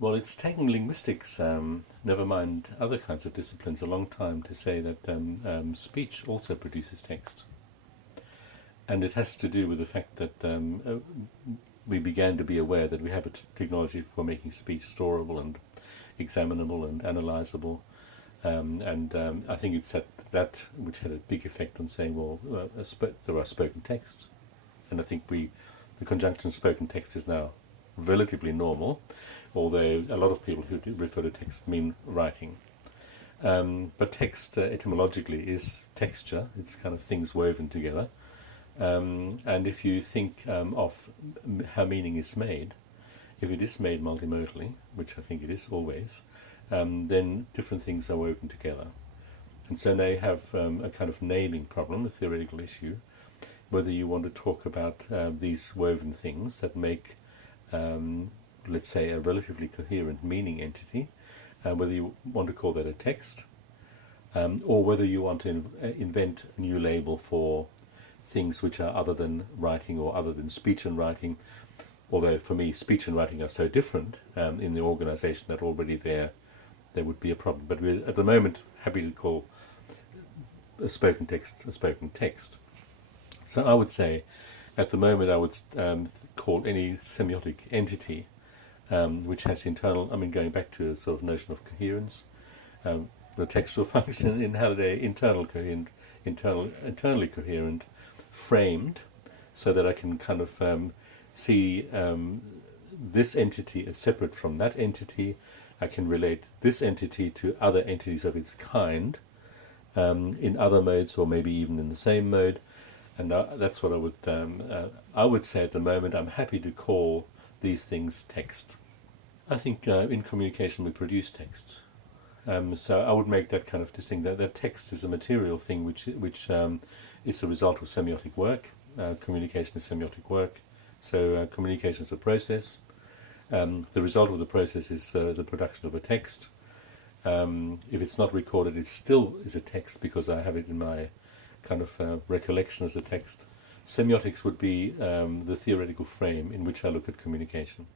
Well, it's taken linguistics, never mind other kinds of disciplines, a long time to say that speech also produces text. And it has to do with the fact that we began to be aware that we have a technology for making speech storable and examinable and analyzable. And I think it's that which had a big effect on saying, well, there are spoken texts. And I think the conjunction spoken text is now relatively normal, although a lot of people who do refer to text mean writing. But text etymologically is texture, it's kind of things woven together. And if you think of how meaning is made, if it is made multimodally, which I think it is always, then different things are woven together. And so they have a kind of naming problem, a theoretical issue, whether you want to talk about these woven things that make, let's say, a relatively coherent meaning entity, whether you want to call that a text, or whether you want to invent a new label for things which are other than writing or other than speech and writing, although for me speech and writing are so different in the organization that already there would be a problem. But we're at the moment happy to call a spoken text. So I would say at the moment I would call any semiotic entity which has internal, I mean, going back to a sort of notion of coherence, the textual function in how they're internally coherent, framed, so that I can kind of see this entity as separate from that entity. I can relate this entity to other entities of its kind in other modes, or maybe even in the same mode. And that's what I would say at the moment. I'm happy to call these things text. I think in communication we produce text. So I would make that kind of distinction, that text is a material thing which is a result of semiotic work. Communication is semiotic work. So communication is a process. The result of the process is the production of a text. If it's not recorded, it still is a text because I have it in my kind of recollection as a text. Semiotics would be the theoretical frame in which I look at communication.